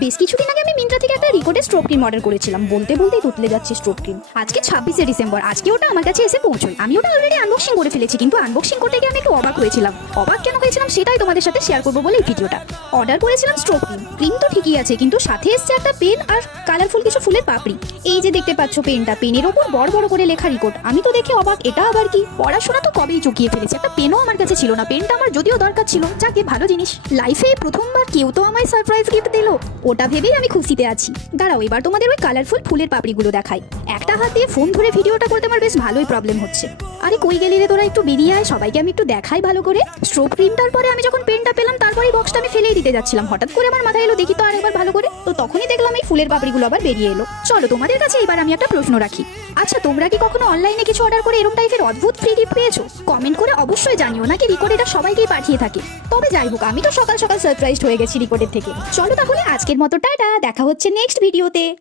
বেশ কিছুদিন আগে আমি মিন্ত্রা থেকে একটা রিকোডের স্ট্রোব ক্রিম অর্ডার করেছিলাম, বলতে বলতেই তুতলে যাচ্ছে স্ট্রোব ক্রিম। আজকে 26শে ডিসেম্বর, আজকে ওটা আমার কাছে এসে পৌঁছয়। আমি ওটা অলরেডি আনবক্সিং করে ফেলেছি, কিন্তু আনবক্সিং করতে গিয়ে আমি একটু অবাক হয়েছিলাম। অবাক কেন হয়েছিলাম সেটাই তোমাদের সাথে শেয়ার করবো বলে এই ভিডিওটা। অর্ডার করেছিলাম স্ট্রোব ক্রিম, ক্রিম তো ঠিকই আছে, কিন্তু সাথে এসছে একটা পেন আর কালারফুল কিছু ফুলের পাপড়ি। এই যে দেখতে পাচ্ছ পেনটা, পেনের ওপর বড় বড় করে লেখা রিকোড। আমি তো দেখে অবাক, এটা আবার কি? পড়াশোনা তো কবেই চুকিয়ে ফেলেছি, একটা পেনও আমার কাছে ছিল না। পেনটা আমার যদিও দরকার ছিল, যাকে ভালো জিনিস। লাইফে প্রথমবার কেউ তো আমায় সারপ্রাইজ গিফট দিল, ওটা ভেবেই আমি খুশিতে আছি। দাঁড়াও, এবার তোমাদের ওই কালারফুল ফুলের পাপড়িগুলো দেখাই। একটা হাত দিয়ে ফোন ধরে ভিডিওটা করতে আমার বেশ ভালোই প্রবলেম হচ্ছে। আরে কই গেলি রে তোরা, একটু বেরিয়ে আয়, সবাইকে আমি একটু দেখাই ভালো করে। স্ট্রোব ক্রিমটার পরে আমি যখন পেনটা পেলাম, তারপরে বক্সটা আমি ফেলেই দিতে যাচ্ছিলাম, হঠাৎ করে আমার মাথায় এলো দেখি তো আরেকবার ভালো করে। তো তখনই দেখলাম এই ফুলের পাপড়িগুলো আবার বেরিয়ে এলো। চলো তোমাদের কাছে এবার আমি একটা প্রশ্ন রাখি। আচ্ছা, তোমরা কি কখনো অনলাইনে কিছু অর্ডার করে এরকম টাইপের অদ্ভুত ফ্রি গিফট পেয়েছো? কমেন্ট করে অবশ্যই জানিও, নাকি রিকোড এটা সবাইকেই পাঠিয়ে থাকে। তবে যাই হোক, আমি তো সকাল সকাল সারপ্রাইজড হয়ে গেছি রিকোডের থেকে। চলো তাহলে আজকের মতো টাটা, দেখা হচ্ছে নেক্সট ভিডিওতে।